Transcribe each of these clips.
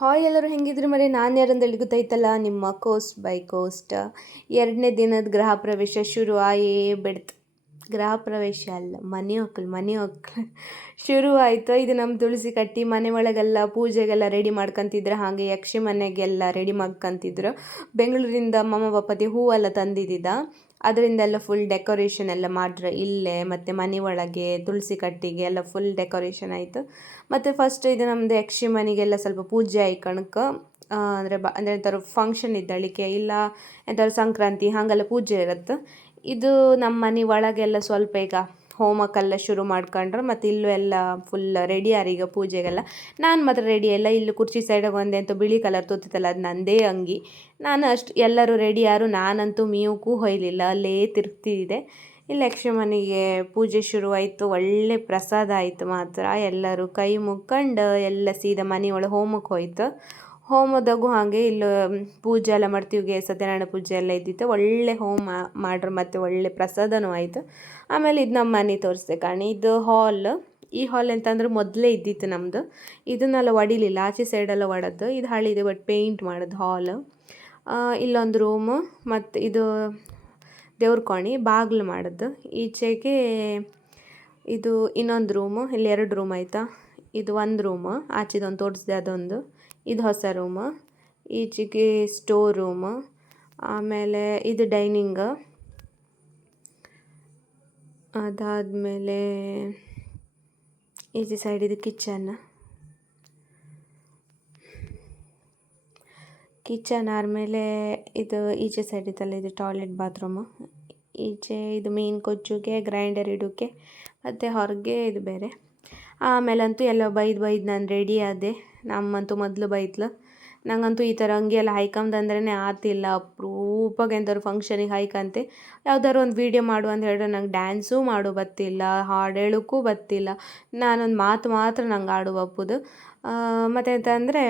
Hi ಎಲ್ಲರೂ ಹೆಂಗಿದ್ರಿ ಮರೆ? ನಾನು ಹೇಳಿ ಗೊತ್ತಾಯ್ತಲ್ಲ ನಿಮ್ಮ ಕೋಸ್ಟ್ ಬೈ ಕೋಸ್ಟ್ ಎರಡನೇ ದಿನದ ಗೃಹ ಪ್ರವೇಶ ಶುರು ಆಯೇ ಬಿಡ್ತು. ಗೃಹ ಪ್ರವೇಶ ಅಲ್ಲ, ಮನೆ ಒಕ್ಕಲು ಮನೆ ಒಕ್ಕಲು. ಶುರು ಆಯಿತು, ಇದು ನಮ್ಮ ತುಳಸಿ ಕಟ್ಟಿ ಮನೆ ಒಳಗೆಲ್ಲ ಪೂಜೆಗೆಲ್ಲ ರೆಡಿ ಮಾಡ್ಕೊಂತಿದ್ರು, ಹಾಗೆ ಯಕ್ಷಿ ಮನೆಗೆಲ್ಲ ರೆಡಿ ಮಾಡ್ಕೊಂತಿದ್ರು. ಬೆಂಗಳೂರಿಂದ ಮಮ್ಮ ಪಪ್ಪತಿ ಹೂವೆಲ್ಲ ತಂದಿದ್ದ ಅದರಿಂದೆಲ್ಲ ಫುಲ್ ಡೆಕೋರೇಷನ್ ಎಲ್ಲ ಮಾಡ್ರೆ ಇಲ್ಲೇ, ಮತ್ತು ಮನೆ ಒಳಗೆ ತುಳಸಿ ಕಟ್ಟಿಗೆ ಎಲ್ಲ ಫುಲ್ ಡೆಕೋರೇಷನ್ ಆಯಿತು. ಮತ್ತು ಫಸ್ಟ್ ಇದು ನಮ್ಮದು ಯಕ್ಷಿ ಮನೆಗೆಲ್ಲ ಸ್ವಲ್ಪ ಪೂಜೆ ಆಯ್ಕಣಕ್ಕೆ ಅಂದರೆ ಬ, ಅಂದರೆ ಎಂಥವ್ರು ಫಂಕ್ಷನ್ ಇದ್ದಳಿಕೆ ಇಲ್ಲ ಎಂಥವ್ರು ಸಂಕ್ರಾಂತಿ, ಹಾಗೆಲ್ಲ ಪೂಜೆ ಇರುತ್ತೆ. ಇದು ನಮ್ಮ ಮನೆ ಒಳಗೆಲ್ಲ ಸ್ವಲ್ಪ ಈಗ ಹೋಮಕ್ಕೆಲ್ಲ ಶುರು ಮಾಡ್ಕೊಂಡ್ರೆ ಮತ್ತು ಇಲ್ಲೂ ಎಲ್ಲ ಫುಲ್ ರೆಡಿ ಈಗ ಪೂಜೆಗೆಲ್ಲ. ನಾನು ಮಾತ್ರ ರೆಡಿ ಎಲ್ಲ ಇಲ್ಲಿ ಕುರ್ಚಿ ಸೈಡಾಗ ಒಂದೇ ಅಂತ ಬಿಳಿ ಕಲರ್ ತೋತಿತ್ತಲ್ಲ, ಅದು ನಂದೇ ಅಂಗಿ. ನಾನು ಅಷ್ಟು ಎಲ್ಲರೂ ರೆಡಿ ಯಾರು ನಾನಂತೂ ಮೀವಕ್ಕೂ ಹೊಯ್ಲಿಲ್ಲ, ಅಲ್ಲೇ ತಿರುಗ್ತಿದ್ದೆ ಇಲ್ಲಿ ಲಕ್ಷ್ಮಣಿಗೆ ಪೂಜೆ ಶುರುವಾಯಿತು, ಒಳ್ಳೆ ಪ್ರಸಾದ ಆಯಿತು ಮಾತ್ರ. ಎಲ್ಲರೂ ಕೈ ಮುಕ್ಕೊಂಡು ಎಲ್ಲ ಸೀದಾ ಮನೆಯೊಳಗೆ ಹೋಮಕ್ಕೆ ಹೋಯ್ತು. ಹೋಮದಾಗೂ ಹಾಗೆ ಇಲ್ಲಿ ಪೂಜೆ ಎಲ್ಲ ಮಾಡ್ತೀವಿ ಸತ್ಯನಾರಾಯಣ ಪೂಜೆ ಎಲ್ಲ ಇದ್ದಿತ್ತು. ಒಳ್ಳೆ ಹೋಮ ಮಾಡ್ರು ಮತ್ತು ಒಳ್ಳೆ ಪ್ರಸಾದನೂ ಆಯಿತು. ಆಮೇಲೆ ಇದು ನಮ್ಮ ಮನೆ ತೋರಿಸ್ದೆ ಕಾಣಿ, ಇದು ಹಾಲ್. ಈ ಹಾಲ್ ಅಂತಂದ್ರೆ ಮೊದಲೇ ಇದ್ದಿತ್ತು ನಮ್ಮದು ಇದನ್ನೆಲ್ಲ ಒಡಿಲಿಲ್ಲ, ಆಚೆ ಸೈಡೆಲ್ಲ ಒಡದ್ದು ಇದು ಹಳಿದೆ ಬಟ್ ಪೇಂಟ್ ಮಾಡೋದು ಹಾಲ್. ಇಲ್ಲೊಂದು ರೂಮು ಮತ್ತು ಇದು ದೇವ್ರ ಕೋಣಿ, ಬಾಗಿಲು ಮಾಡೋದು. ಈಚೆಗೆ ಇದು ಇನ್ನೊಂದು ರೂಮು ಇಲ್ಲಿ ಎರಡು ರೂಮ್ ಆಯಿತಾ. ಇದು ಒಂದು ರೂಮು ಆಚೆದೊಂದು ತೋರಿಸ್ದೆ ಅದೊಂದು. ಇದು ಹೊಸ ರೂಮ ಈಚೆಗೆ ಸ್ಟೋರ್ ರೂಮ್ ಆಮೇಲೆ ಇದು ಡೈನಿಂಗ್ ಅದಾದಮೇಲೆ ಈಚೆ ಸೈಡ್ ಇದು ಕಿಚನ್ ಕಿಚನ್ ಆದಮೇಲೆ ಇದು ಈಚೆ ಸೈಡ್ ಇತ್ತಲ್ಲ ಇದು ಟಾಯ್ಲೆಟ್ ಬಾತ್ರೂಮು ಈಚೆ ಇದು ಮೀನು ಕೊಚ್ಚುಗೆ ಗ್ರೈಂಡರ್ ಇಡೋಕ್ಕೆ ಮತ್ತು ಹೊರಗೆ ಇದು ಬೇರೆ. ಆಮೇಲಂತೂ ಎಲ್ಲ ಬೈದು ಬೈದು ನಾನು ರೆಡಿ ಆದೆ. ನಮ್ಮಂತೂ ಮೊದಲು ಬೈದ್ಲು. ನಂಗಂತೂ ಈ ಥರ ಅಂಗಿ ಎಲ್ಲ ಹಾಯ್ಕೊಂಬಂದ್ರೇ ಆತಿಲ್ಲ. ಅಪ್ರೂಪಾಗಿ ಎಂಥವ್ರು ಫಂಕ್ಷನಿಗೆ ಹಾಯ್ಕಂತೆ ಯಾವ್ದಾದ್ರು ಒಂದು ವೀಡಿಯೋ ಮಾಡು ಅಂತ ಹೇಳಿದ್ರೆ ನಂಗೆ ಡ್ಯಾನ್ಸೂ ಮಾಡು ಬತ್ತಿಲ್ಲ ಹಾಡು ಹೇಳೋಕ್ಕೂ ಬತ್ತಿಲ್ಲ ನಾನೊಂದು ಮಾತು ಮಾತ್ರ ನಂಗೆ ಆಡು ಬಪ್ಪುದು ಮತ್ತು ಅಂತಂದರೆ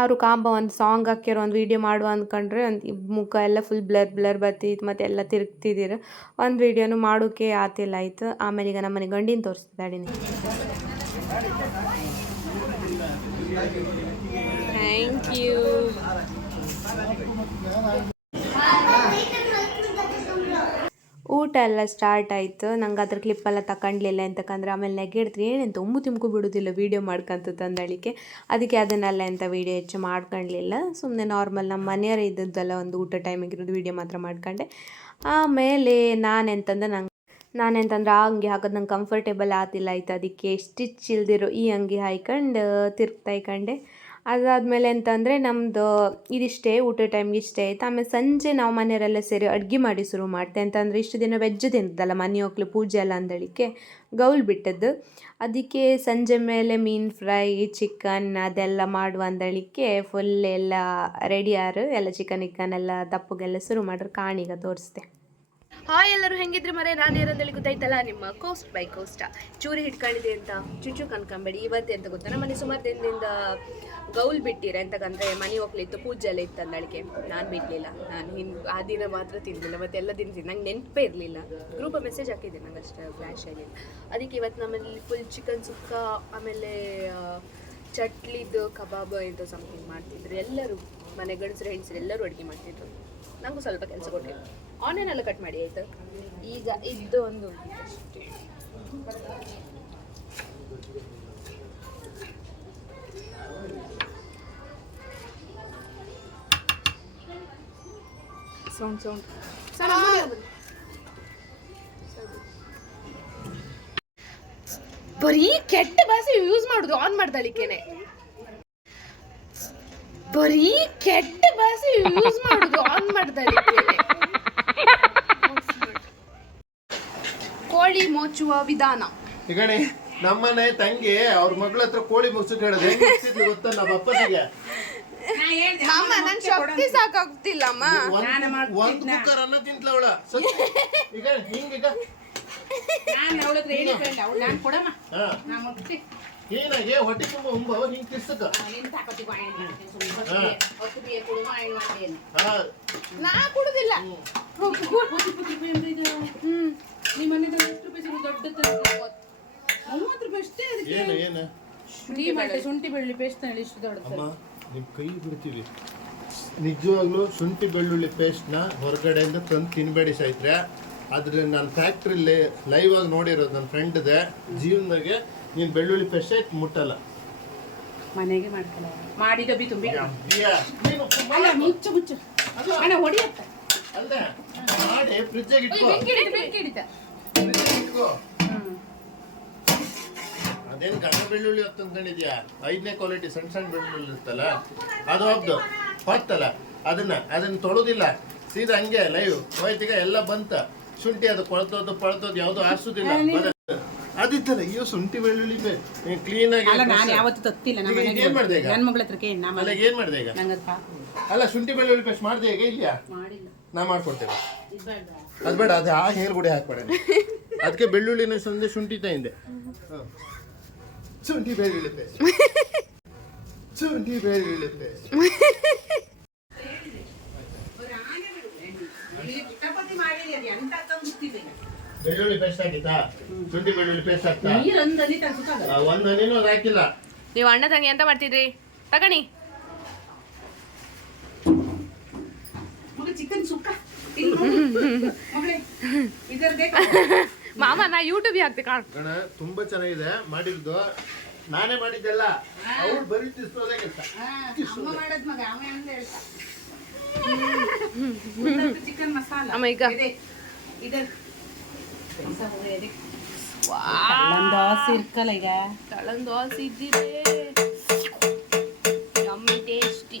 ಅವರು ಕಾಂಬ ಒಂದು ಸಾಂಗ್ ಹಾಕ್ಯಾರ, ಒಂದು ವೀಡಿಯೋ ಮಾಡುವ ಅಂದ್ಕೊಂಡ್ರೆ ಒಂದು ಮುಖ ಎಲ್ಲ ಫುಲ್ ಬ್ಲರ್ ಬ್ಲರ್ ಬರ್ತಿತ್ತು ಮತ್ತು ಎಲ್ಲ ತಿರುಗ್ತಿದ್ದೀರ ಒಂದು ವೀಡಿಯೋನು ಮಾಡೋಕೆ ಆತಿಲ್ಲ, ಆಯ್ತು. ಆಮೇಲೆ ಈಗ ನಮ್ಮನೆ ಗಂಡಿನ ತೋರಿಸ್ತಿದ್ದಾಡಿನಿ ಥ್ಯಾಂಕ್ ಯು ಊಟ ಎಲ್ಲ ಸ್ಟಾರ್ಟ್ ಆಯಿತು. ನಂಗೆ ಅದ್ರ ಕ್ಲಿಪ್ಪೆಲ್ಲ ತಗೊಂಡ್ಲಿಲ್ಲ ಅಂತಕಂದ್ರೆ ಆಮೇಲೆ ನೆಗೆಡ್ತೀನಿ ಏನೇನು ತುಂಬು ತಿಮ್ಕು ಬಿಡೋದಿಲ್ಲ ವೀಡಿಯೋ ಮಾಡ್ಕೊಂತ ತಂದಳಿಕೆ ಅದಕ್ಕೆ ಅದನ್ನೆಲ್ಲ ಎಂಥ ವೀಡಿಯೋ ಹೆಚ್ಚು ಮಾಡ್ಕೊಳ್ಲಿಲ್ಲ ಸುಮ್ಮನೆ ನಾರ್ಮಲ್ ನಮ್ಮ ಮನೆಯವರು ಇದ್ದದ್ದೆಲ್ಲ ಒಂದು ಊಟ ಟೈಮಿಗೆ ಇರೋದು ವೀಡಿಯೋ ಮಾತ್ರ ಮಾಡ್ಕೊಂಡೆ. ಆಮೇಲೆ ನಾನೆಂತಂದ್ರೆ ನಂಗೆ, ನಾನೆಂತಂದ್ರೆ ಆ ಅಂಗಿ ಹಾಕೋದು ನಂಗೆ ಕಂಫರ್ಟೇಬಲ್ ಆತಿಲ್ಲ ಆಯ್ತು. ಅದಕ್ಕೆ ಸ್ಟಿಚ್ ಇಲ್ದಿರೋ ಈ ಅಂಗಿ ಹಾಯ್ಕೊಂಡು, ತಿರುಗ್ತಾ ಅದಾದಮೇಲೆ ಅಂತಂದರೆ ನಮ್ಮದು ಇದಿಷ್ಟೇ ಊಟ ಟೈಮ್ಗೆ ಇಷ್ಟೇ. ಆಯ್ತು ಆಮೇಲೆ ಸಂಜೆ ನಾವು ಮನೆಯವರೆಲ್ಲ ಸೇರಿ ಅಡುಗೆ ಮಾಡಿ ಶುರು ಮಾಡ್ತೆ. ಅಂತಂದರೆ ಇಷ್ಟು ದಿನ ವೆಜ್ ಮನೆ ಹೋಗ್ಲು ಪೂಜೆ ಎಲ್ಲ ಅಂದಳಿಕೆ ಗೌಲ್ ಬಿಟ್ಟದ್ದು. ಅದಕ್ಕೆ ಸಂಜೆ ಮೇಲೆ ಮೀನು ಫ್ರೈ ಚಿಕನ್ ಅದೆಲ್ಲ ಮಾಡುವ ಅಂದಳಿಕೆ ಫುಲ್ ಎಲ್ಲ ರೆಡಿ ಆರು. ಎಲ್ಲ ಚಿಕನ್ ಇಕ್ಕನ್ ಎಲ್ಲ ದಪ್ಪಗೆಲ್ಲ ಶುರು ಮಾಡ್ರೆ, ಕಾಣಿಗ ತೋರಿಸ್ದೆ. ಹಾಯ್ ಎಲ್ಲರೂ ಹೆಂಗಿದ್ರೆ ಮರೆ? ನಾನು ಇರೋದಲ್ಲಿ ಗೊತ್ತಾಯ್ತಲ್ಲ, ನಿಮ್ಮ ಕೋಸ್ಟ್ ಬೈ ಕೋಸ್ಟ ಚೂರಿ ಹಿಡ್ಕೊಂಡಿದೆ ಅಂತ, ಚುಚ್ಚು ಕನ್ಕೊಂಬೇಡಿ, ಇವತ್ತೇ ಅಂತ ಗೊತ್ತಾ? ನಮ್ಮನೆ ಸುಮಾರು ದಿನದಿಂದ ಗೌಲ್ ಬಿಟ್ಟಿರ? ಎಂತಕ್ಕಂದ್ರೆ ಮನೆ ಹೋಗ್ಲಿತ್ತು ಪೂಜೆ ಎಲ್ಲ ಇತ್ತು ಅಂದಳಿಕೆ ನಾನು ಬಿಡಲಿಲ್ಲ. ನಾನು ಹಿನ್ ಆ ದಿನ ಮಾತ್ರ ತಿಂದಿಲ್ಲ, ಮತ್ತೆ ಎಲ್ಲ ದಿನ ನಂಗೆ ನೆನಪೇ ಇರಲಿಲ್ಲ. ಗ್ರೂಪ್ ಮೆಸೇಜ್ ಹಾಕಿದ್ದೆ ನಂಗೆ ಅಷ್ಟು ಫ್ಲ್ಯಾಶ್ ಆಗಿಲ್ಲ ಅದಕ್ಕೆ ಇವತ್ತು ನಮ್ಮಲ್ಲಿ ಫುಲ್ ಚಿಕನ್ ಸುಕ್ಕ, ಆಮೇಲೆ ಚಟ್ಲಿದು ಕಬಾಬ್ ಇದು ಸಮಥಿಂಗ್ ಮಾಡ್ತಿದ್ರು. ಎಲ್ಲರೂ ಮನೆ ಗಂಡಸರು ಹೆಣ್ಸರು ಎಲ್ಲರೂ ಅಡುಗೆ ಮಾಡ್ತಿದ್ರು. ನಂಗೂ ಸ್ವಲ್ಪ ಕೆಲಸ ಕೊಟ್ಟಿದ್ರು ಆನ್ಲೈನ್ ಎಲ್ಲ ಕಟ್ ಮಾಡಿ ಆಯ್ತು? ಈಗ ಇದ್ದು ಒಂದು ಸೌಂಡ್ ಸೌಂಡ್ ಬರೀ ಕೆಟ್ಟ ಭಾಷೆ ಯೂಸ್ ಮಾಡುದು ಆನ್ ಮಾಡ್ದಳಿಕೆನೆ ಬರೀ ಕೆಟ್ಟ ಭಾಷೆ ಯೂಸ್ ಮಾಡುದು ಆನ್ ಮಾಡ್ದಳಿಕೆನೆ ಕೋಳಿ ಮೋಚುವ ವಿಧಾನ. ಈಗಣಿ ನಮ್ಮನೆ ತಂಗಿ ಅವ್ರ ಮಗಳ ಹತ್ರ ಕೋಳಿ ಮುಗ್ಸಕ್ ಕೇಳಿದ್ರೆ ಗೊತ್ತಾ ನಮ್ಮ ಅಪ್ಪನಿಗೆ? ಅಮ್ಮ ನನ್ ಶಕ್ತಿ ಸಾಕಾಗ್ತಿಲ್ಲಮ್ಮ. ಒಂದ್ ಕುಕ್ಕರ್ ಅನ್ನ ತಿಂತ್ಲ ಅವಳ ಈಗ ನಾನು ಅವಳು ಕೊಡಮ್ಮ. ನಾ ಹೊಟ್ಟೆ ತುಂಬ ಹುಂಬ ಹಿಂಗ್ ಕುಡುದಿಲ್ಲ. ರೂಪಾಯಿ ನಿಮ್ಮ ಎಷ್ಟು ದೊಡ್ಡ ಮೂವತ್ತು ರೂಪಾಯಿ ಅಷ್ಟೇ ಅದಕ್ಕೆ. ಏನು ಏನು? ಟೀ ಮಾಡಿ ಶುಂಠಿ ಬೆಳ್ಳಿ ಪೇಸ್ಟ್ ಇಷ್ಟು ದೊಡ್ಡದು? ಅಮ್ಮ. ನಿಮ್ಮ ಕೈ ಬಿಡ್ತೀವಿ. ನಿಜವಾಗ್ಲೂ ಶುಂಠಿ ಬೆಳ್ಳುಳ್ಳಿ ಪೇಸ್ಟ್ನ ಹೊರಗಡೆಯಿಂದ ತಂದು ತಿನ್ಬೇಡಿ ಸೈತ್ರೆ ಆದ್ರೆ ನಾನು ಫ್ಯಾಕ್ಟ್ರಿಲಿ ಲೈವ್ ಆಗಿ ನೋಡಿರೋದು ನನ್ನ ಫ್ರೆಂಡ್ದೆ ಜೀವನದಾಗೆ ನೀನು ಬೆಳ್ಳುಳ್ಳಿ ಪೇಸ್ಟ್ ಮುಟ್ಟಲ್ಲ? ಮನೆಗೆ ಮಾಡ್ಕೊಳ್ಳ ಮಾಡಿ ಡಬ್ಬಿ ತುಂಬಿ. ಅಲ್ಲ ಮುಚ್ಚು ಮುಚ್ಚು ಅಣ್ಣ ಹೊಡಿಯತ್ತ. ಅಲ್ದೆ ಮಾಡಿ ಫ್ರಿಜ್ಜಾಗಿ ಇಟ್ಕೋ ಬೆಂಕಿ ಹಿಡಿತ ಬೆಂಕಿ ಹಿಡಿತ ಫ್ರಿಜ್ಜಾಗಿ ಇಟ್ಕೋ ಹ್ಮ್ ಅದೇನು ಕಣ್ಣ ಬೆಳ್ಳುಳ್ಳಿ ಹೊತ್ತು ಅಂದ್ಕೊಂಡಿದ್ಯಾ? ಐದನೇ ಕ್ವಾಲಿಟಿ ಸಣ್ಣ ಸಣ್ಣ ಬೆಳ್ಳುಳ್ಳಿ ಇರ್ತಲ್ಲ ಅದು ಹಬ್ದು ಹೊತ್ತಲ್ಲ ಅದನ್ನ ಅದನ್ನ ತೊಳೋದಿಲ್ಲ. ಸೀದಾ ಹಂಗೆ ಲೈವ್ ಹೋಯ್ತೀಗ ಎಲ್ಲ ಬಂತ. ಶುಂಠಿ ಅದು ಕೊಳ್ತೋದು ಪಳ್ತೋದು ಯಾವುದು ಆರಿಸೋದಿಲ್ಲ. ಅದಿತ್ತಲ್ಲ ಅಯ್ಯೋ ಶುಂಠಿ ಬೆಳ್ಳುಳ್ಳಿ ಕ್ಲೀನ್ ಆಗಿ ಅಲ್ಲ ನಾನು ಯಾವತ್ತೂ ತತ್ತಿಲ್ಲ ನಮ್ಮ ಈಗ ಮನೆಗೆ ಏನ್ ಮಾಡ್ದೆ ಈಗ? ನನ್ನ ಮಗಳ ಹತ್ರ ಕೇಳಿ ನಮ್ಮ ಅಲ್ಲ ಏನ್ ಮಾಡಿದೆ ಈಗ? ನಂಗೆ ಅಲ್ಲ ಶುಂಠಿ ಬೆಳ್ಳುಳ್ಳಿ ಪೇಸ್ಟ್ ಮಾಡಿದೆ ಈಗ ಇಲ್ಲ ಮಾಡಿಲ್ಲ. ನಾ ಮಾಡ್ಕೊಡ್ತೇವೆ ಅದ್ ಬೇಡ ಅದು ಆ ಹೇರ್ಗುಡಿ ಹಾಕ್ಬೇಡ. ಅದಕ್ಕೆ ಬೆಳ್ಳುಳ್ಳಿನ ಸಂದೆ ಶುಂಠಿ ತಂದೆ. ಶುಂಠಿ ಬೆಳ್ಳುಳ್ಳಿ ಪೇಸ್ಟ್ ಶುಂಠಿ ಬೆಳ್ಳುಳ್ಳಿ ಪೇಸ್ಟ್ ಚಪಾತಿ ಮಾಡಿ ಅದು ಎಂತ ತಂದಿಟ್ಟಿದೆ ಬೆಳ್ಳುಳ್ಳಿ ಪೇಸ್ಟ್ ಶುಂಠಿ ಬೆಳ್ಳುಳ್ಳಿ ಪೇಸ್ಟ್ ಹಾಕ್ತಾ ಹನಿನೂ ಅದು ಹಾಕಿಲ್ಲ. ನೀವು ಅಣ್ಣ ತಂಗಿ ಎಂತ ಮಾಡ್ತಿದ್ರಿ. ತಗಣಿ ಮಗ ಚಿಕನ್ ಸುಕ್ಕ. ಮಾಮ ನಾ ಯೂಟ್ಯೂಬ್ ಹಾಕ್ತೆ ಕಾಣ. ತುಂಬಾ ಚೆನ್ನಾಗಿದೆ. ಮಾಡಿದ್ದು. ನಾನೇ ಮಾಡಿದ್ದೆಲ್ಲ? ಅವ್ರು ಬರೀ ತಿಸ್ತೋದೇ ಕೆಲಸ ಅಮ್ಮ ಮಾಡೋದ್ ಮಗ ಅವ ಅಂತ ಹೇಳ್ತಾ. ಚಿಕನ್ ಮಸಾಲ. ಅಮ್ಮ ಈಗ. ಇದೆ. ಇರ್ಕಲ್ಲ ಈಗ. ಇದ್ದಿದೆ. Yummy tasty.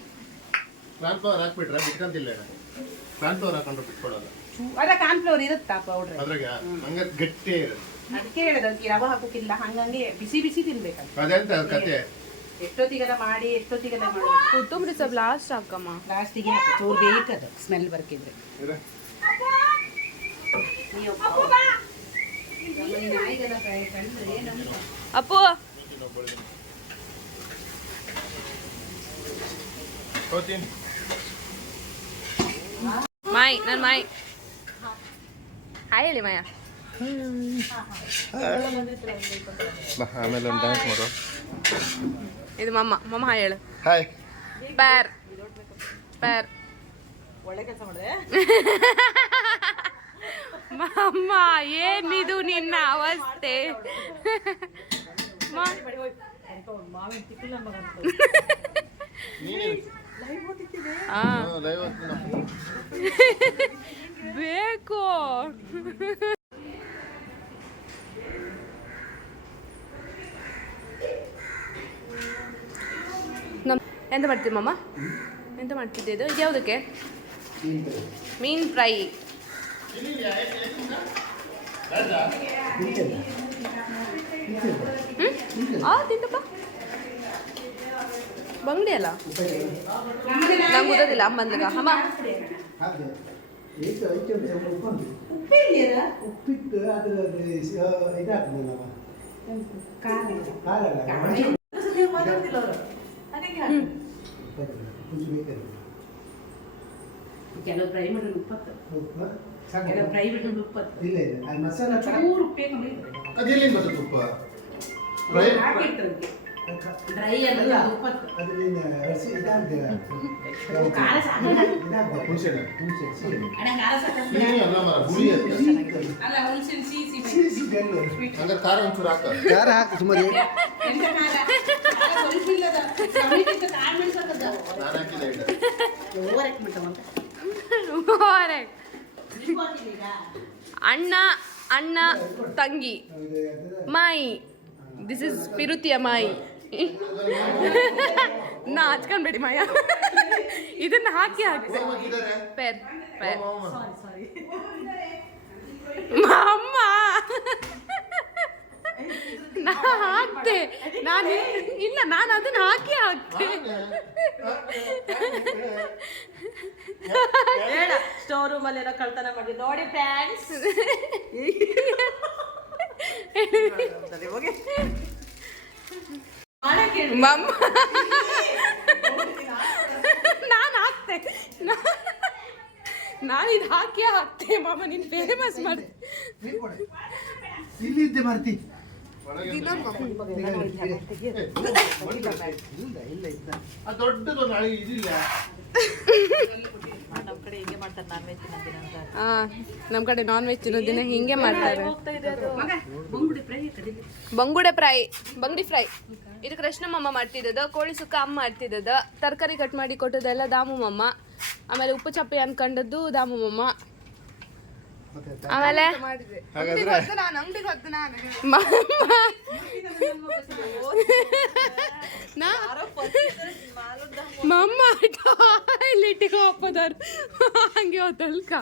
ಫ್ಲವರ್ ಹಾಕ್ಬಿಟ್ರೆ ಬಿಟ್ಕಂತಿಲ್ಲ ಫ್ಲವರ್ ಹಾಕೊಂಡ್ರೆ ಕಾನ್ ಫ್ಲವರ್ ಇರುತ್ತಾ ಪೌಡ್ರ್ ಅದ್ರಾಗ ಹಂಗ ಗಟ್ಟಿ ಇರೋದು ಅದಕ್ಕೆ ಹೇಳಿದ ಅದಕ್ಕೆ ರವೆ ಹಾಕೋಕ್ಕಿಲ್ಲ. ಹಂಗಂಗೆ ಬಿಸಿ ಬಿಸಿ ತಿನ್ಬೇಕಂತ ಅದೆಂತ ಅದ್ ಕತೆ? ಎಷ್ಟೊತ್ತಿಗೆಲ್ಲ ಮಾಡಿ ಎಷ್ಟೊತ್ತಿಗೆಲ್ಲ ಮಾಡಿ? ಕೊತ್ತಂಬರಿ ಸ್ವಲ್ಪ ಲಾಸ್ಟ್ ಹಾಕಮ್ಮ. ಲಾಸ್ಟಿಗೆ ಚೂರು ಬೇಕದು ಸ್ಮೆಲ್ ಬರ್ಕಿದ್ರೆ. ಅಪ್ಪು ಮಾಯ್ ನನ್ ಮಾಯ್. ಹಾಯ್ ಹೇಳಿ ಮಾಯ ಆಮೇಲೆ ಒಂದು ಡ್ಯಾನ್ಸ್ ಮಾಡು ಇದು ಮಮ್ಮ ಮಮ್ಮ ಹಾಯ್ ಹೇಳು. ಹಾಯ್ ಪ್ಯಾರ್ ಪ್ಯಾರ್ ಒಳ್ಳೆ ಕೆಲಸ ಮಾಡಿದೆ ಮಮ್ಮ ಏನಿದು ನಿನ್ನ ಅವಸ್ಥೆ ಬೇಕು. ಎಂತ ಮಾಡ್ತೀವಿ ಮಮ್ಮ ಎಂತ ಮಾಡ್ತಿದ್ದೆ ಇದು? ಇದು ಯಾವುದಕ್ಕೆ? ಮೀನ್ ಫ್ರೈ. ಹ್ಮ್? ಆ ತಿಂತಪ್ಪ ಬಂಗಡಿ ಅಲ್ಲ? ನಂಗೆ ಗೊತ್ತಿಲ್ಲ ಅಮ್ಮಂದ್ಲಗ ಅಮ್ಮ. ಉಪ್ಪಿಟ್ಟು ಕೆಲವು ಫ್ರೈ ಮಾಡಿದ್ರೆ ಉಪ್ಪತ್ತು ಕೆಲವು ಫ್ರೈ ಮಾಡಿದ್ರೆ ಉಪ್ಪತ್ತು ಇಲ್ಲ ಇಲ್ಲ ಅದು ಮಸಾಲ ಚೂರು ಬರ್ತದೆ ಫ್ರೈ ಹಾಕಿರ್ತಾರೆ ಡ್ರೈ ಅಲ್ಲ ಉಪ್ಪತ್ತು ಅದು ನೀನು ಹಸಿ ಇದಾಗ್ತದೆ ಖಾರ ಸಾಕು. ಇದಾಗ್ತದೆ ಹುಣ್ಸೆ ಹಣ್ಣು. ಹುಣ್ಸೆ ಅಣ್ಣ ಖಾರ ಸಾಕು. ಅಲ್ಲ ಮರ ಹುಳಿ ಅದು ಅಲ್ಲ ಹುಣ್ಸಿನ ಸಿಹಿ ಸಿಹಿ ಸಿಹಿ ಸಿಹಿ ಬೆಲ್ಲ. ಹಂಗಾರೆ ಖಾರ ಒಂಚೂರು ಹಾಕ. ಖಾರ ಹಾಕು ಸುಮಾರು ಎಂತ ಖಾರ? ಅಣ್ಣ ಅಣ್ಣ ತಂಗಿ. ಮಾಯಿ. ದಿಸ್ ಇಸ್ ಪಿರುತಿಯ ಮಾಯಿ. ನಾ ಹಚ್ಕೊಂಡ್ಬೇಡಿ ಮಾಯ. ಇದನ್ನ ಹಾಕಿ ಹಾಕಿ. ಮಾಮ್ಮ ಪೇರ್. ಪೇರ್ ಮಾಮ. ಅಮ್ಮ ನಾ ಹಾಕ್ತೆ. ನಾನು ಇಲ್ಲ ನಾನು ಅದನ್ನ ಹಾಕಿ ಹಾಕ್ತೆ. ಹೇಳ ಸ್ಟೋರ್ ರೂಮ್ ಅಲ್ಲಿ ಏನೋ ಕಳ್ತನ ಮಾಡಿ. ನೋಡಿ ಫ್ಯಾನ್ಸ್ ಮಮ್ಮ ನಾನು ಹಾಕ್ತೆ. ನಾನು ಇದು ಹಾಕಿ ಹಾಕ್ತೆ. ಮಾಮ ನೀನು ಫೇಮಸ್ ಮಾಡಿ ಹಾಂ ನಮ್ಮ ಕಡೆ ನಾನ್ ವೆಜ್ ತಿನ್ನೋದಿನ ದಿನ ಹಿಂಗೆ ಮಾಡ್ತಾರೆ. ಬಂಗುಡಿ ಫ್ರೈ, ಬಂಗುಡೆ ಫ್ರೈ. ಇದು ಕೃಷ್ಣಮ್ಮಮ್ಮ ಮಾಡ್ತಿದ್ದದ ಕೋಳಿ ಸುಕ್ಕ ಅಮ್ಮ ಮಾಡ್ತಿದ್ದದ ತರಕಾರಿ ಕಟ್ ಮಾಡಿ ಕೊಟ್ಟದೆಲ್ಲ ದಾಮುಮಮ್ಮ ಆಮೇಲೆ ಉಪ್ಪು ಚಪ್ಪಿ ಅನ್ಕೊಂಡದ್ದು ದಾಮುಮಮ್ಮ ಆಮೇಲೆ? ಮಮ್ಮ. ಟಾಯ್ಲೆಟಿಗೆ ಹೋಗ್ಬೋದಾರು ಹಂಗೆ ಹೋದಲ್ಕ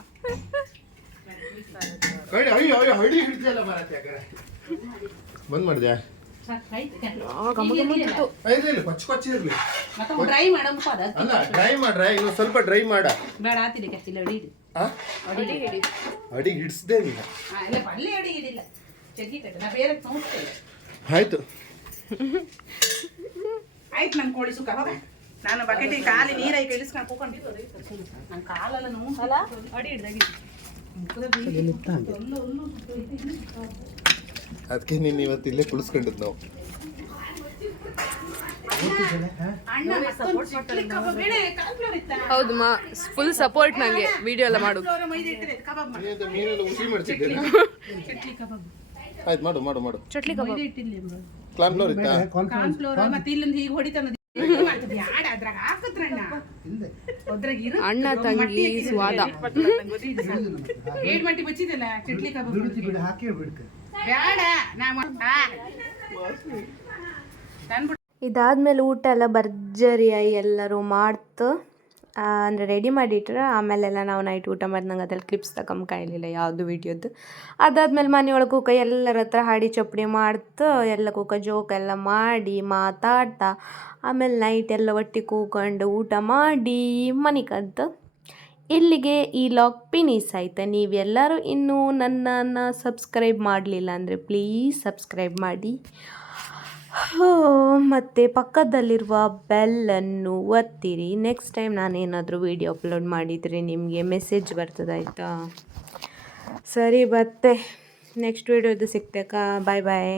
ಕೈ ಅಯ್ಯೋ ಅಯ್ಯೋ ಹಡಿ ಹಿಡ್ದಲ್ಲ ಮಾರತ್ತೆ ಯಾಕಂದ್ರೆ. ಬಂದ್ ಮಾಡಿದೆ ಡ್ರೈ ಮಾಡಮ್ಮ ಅದ ಅಲ್ಲ ಡ್ರೈ ಮಾಡ್ರ ಇನ್ನು ಸ್ವಲ್ಪ ಡ್ರೈ ಮಾಡ. ಬೇಡ ಆತಿದೆ ಕಚ್ಚಿಲ್ಲ ಅಡಿ ಇಡಿ ಅಡಿ ಹಿಡ್ಸ್ದೆ ಇಲ್ಲ. ಆಯ್ತು. ಆಯ್ತು ನನ್ನ ಕೋಳಿ ಸುಖ ಹೋಗ. ನಾನು ಬಕೆಟಿಗೆ ಕಾಲಿ ನೀರಾಗಿ ಇಳಿಸ್ಕೊಂಡು ಕೂಕೊಂಡಿದ್ದು ನನ್ನ ಕಾಲೆಲ್ಲ ನೋವು ಅಡಿ ಹಿಡ್ದಾಗಿ. ಅದಕ್ಕೆ ನೀನು ಇವತ್ತು ಇಲ್ಲೇ ಕುಳಿಸ್ಕೊಂಡಿದ್ ನಾವು ಅಣ್ಣ ಮತ್ತೊಂದು ಚಿಕ್ಲಿ ಕಬಾಬ್ ಬೇಡ ಕಾಲ್ಫ್ಲವರ್ ಇತ್ತ ಹೌದು ಮಾ ಫುಲ್ ಸಪೋರ್ಟ್ ನಂಗೆ. ವಿಡಿಯೋ ಎಲ್ಲ ಮಾಡು. ಆಯ್ತು ಮಾಡು ಮಾಡು ಮಾಡು. ಚಟ್ಲಿ ಕಬಾಬ್. ಮೈದಾ ಫ್ಲೋರ್ ಇತ್ತಾ? ಕಾನ್ಫ್ಲೋರ್ ಮತ್ತೆ ಇಲ್ಲಿಂದ ಹೀಗೆ ಹೊಡಿತಾನ ಅಣ್ಣ ತಂಗಿ ಸ್ವಾದ. ಏಟ್ ಮಟ್ಟಿ ಬಚ್ಚಿದಲ್ಲ ಚಿಟ್ಲಿ ಕಬಾಬ್. ಬಿಡು ಹಾಕಿ ಬಿಡ್ಕ ಬ್ಯಾಡ ನಾ ತಂದ್ಬಿಟ್ಟು ಇದಾದ್ಮೇಲೆ ಊಟ ಎಲ್ಲ ಭರ್ಜರಿಯಾಗಿ ಎಲ್ಲರೂ ಮಾಡ್ತು ಅಂದರೆ ರೆಡಿ ಮಾಡಿಟ್ರೆ ಆಮೇಲೆಲ್ಲ ನಾವು ನೈಟ್ ಊಟ ಮಾಡಿ ನಂಗೆ ಅದ್ರಲ್ಲಿ ಕ್ಲಿಪ್ಸ್ ತಗೊಂಬ ಕಾಯಲಿಲ್ಲ ಯಾವುದು ವೀಡಿಯೋದು ಅದಾದ್ಮೇಲೆ ಮನೆಯೊಳಗೆ ಕೂಕ ಎಲ್ಲರ ಹತ್ರ ಹಾಡಿ ಚಪ್ಪಡಿ ಮಾಡ್ತು, ಎಲ್ಲ ಕೂಕ ಜೋಕ್ ಎಲ್ಲ ಮಾಡಿ ಮಾತಾಡ್ತಾ, ಆಮೇಲೆ ನೈಟ್ ಎಲ್ಲ ಒಟ್ಟಿ ಕೂಕೊಂಡು ಊಟ ಮಾಡಿ ಮನೆ ಕದ್ದು ಇಲ್ಲಿಗೆ ಈ ಲಾಗ್ ಪಿನೀಸ್ ಆಯ್ತು? ನೀವೆಲ್ಲರೂ ಇನ್ನೂ ನನ್ನನ್ನು ಸಬ್ಸ್ಕ್ರೈಬ್ ಮಾಡಲಿಲ್ಲ ಅಂದರೆ ಪ್ಲೀಸ್ ಸಬ್ಸ್ಕ್ರೈಬ್ ಮಾಡಿ. ಮತ್ತು ಪಕ್ಕದಲ್ಲಿರುವ ಬೆಲ್ಲನ್ನು ಒತ್ತಿರಿ. ನೆಕ್ಸ್ಟ್ ಟೈಮ್ ನಾನೇನಾದರೂ ವೀಡಿಯೋ ಅಪ್ಲೋಡ್ ಮಾಡಿದರೆ ನಿಮಗೆ ಮೆಸೇಜ್ ಬರ್ತದಾಯ್ತಾ ಸರಿ ಬತ್ತೆ ನೆಕ್ಸ್ಟ್ ವೀಡಿಯೋದು ಸಿಗ್ತಕ್ಕ ಬಾಯ್ ಬಾಯ್